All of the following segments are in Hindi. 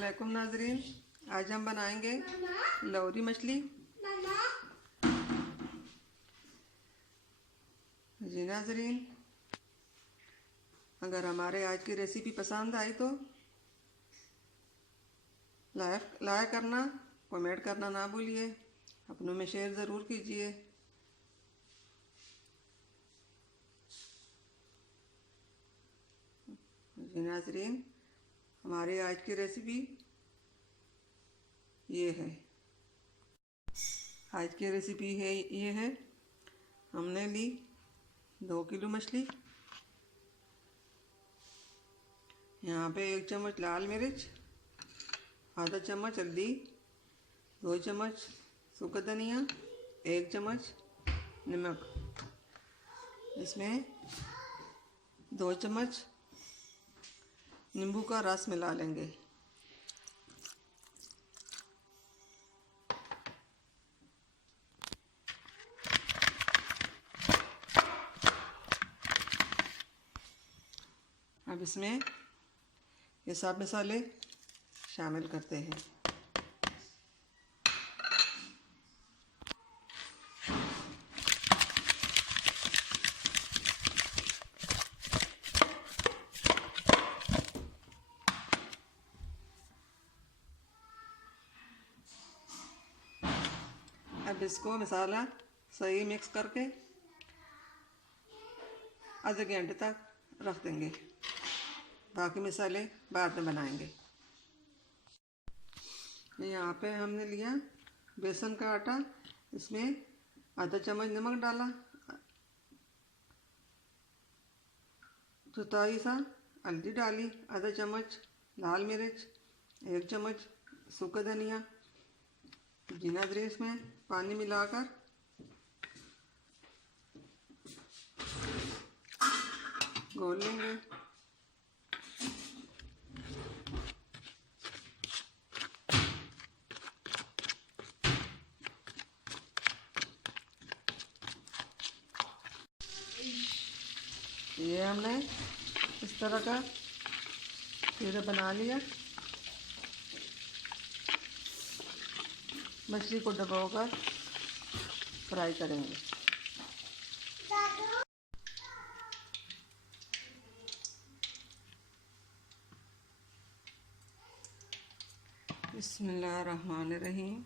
अस्सलामुअलैकुम नाज़रीन, आज हम बनाएंगे लाहौरी मछली। जी नाज़रीन, अगर हमारे आज की रेसिपी पसंद आई तो लाइक करना, कमेंट करना ना भूलिए, अपनों में शेयर ज़रूर कीजिए। जी नाज़रीन, हमारी आज की रेसिपी ये है। आज की रेसिपी ये है, हमने ली 2 किलो मछली। यहाँ पे 1 चम्मच लाल मिर्च, आधा चम्मच हल्दी, 2 चम्मच सूखा धनिया, 1 चम्मच नमक। इसमें 2 चम्मच नींबू का रस मिला लेंगे। अब इसमें ये सब मसाले शामिल करते हैं। अब इसको मसाला सही मिक्स करके आधे घंटे तक रख देंगे। बाकी मसाले बाद में बनाएंगे। यहाँ पे हमने लिया बेसन का आटा, इसमें आधा चम्मच नमक डाला, चौथाई सा हल्दी डाली, आधा चम्मच लाल मिर्च, 1 चम्मच सूखा धनिया। नाज़रीन, इसमें पानी मिलाकर घोल लेंगे। ये हमने इस तरह का प्यूरे बना लिया। मछली को डुबोकर फ्राई करेंगे। बिस्मिल्लाहिर्रहमानिर्रहीम।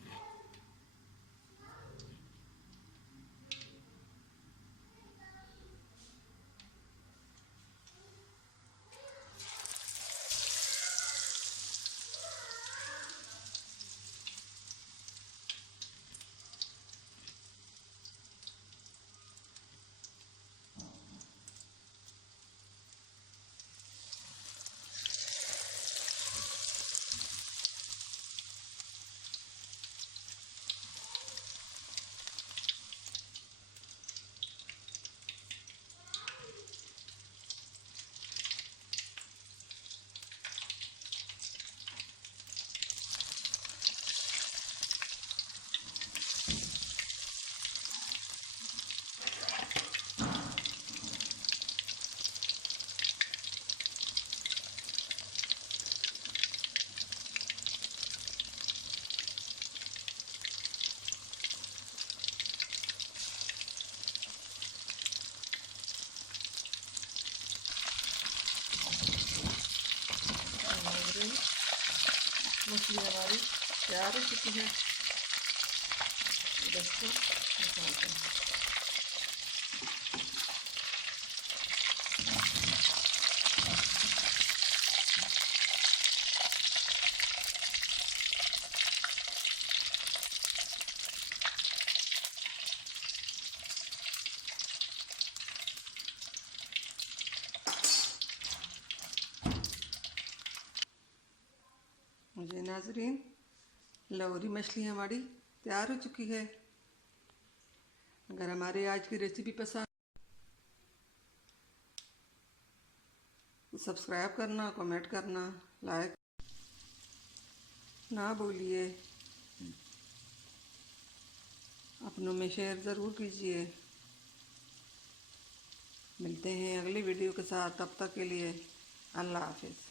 मछली हमारी तैयार हो चुकी है। इसको निकालते हैं। मुझे नाज़रीन, लाहौरी मछली हमारी तैयार हो चुकी है। अगर हमारे आज की रेसिपी पसंद तो सब्सक्राइब करना, कमेंट करना, लाइक ना भूलिए, अपनों में शेयर ज़रूर कीजिए। मिलते हैं अगली वीडियो के साथ, तब तक के लिए अल्लाह हाफिज़।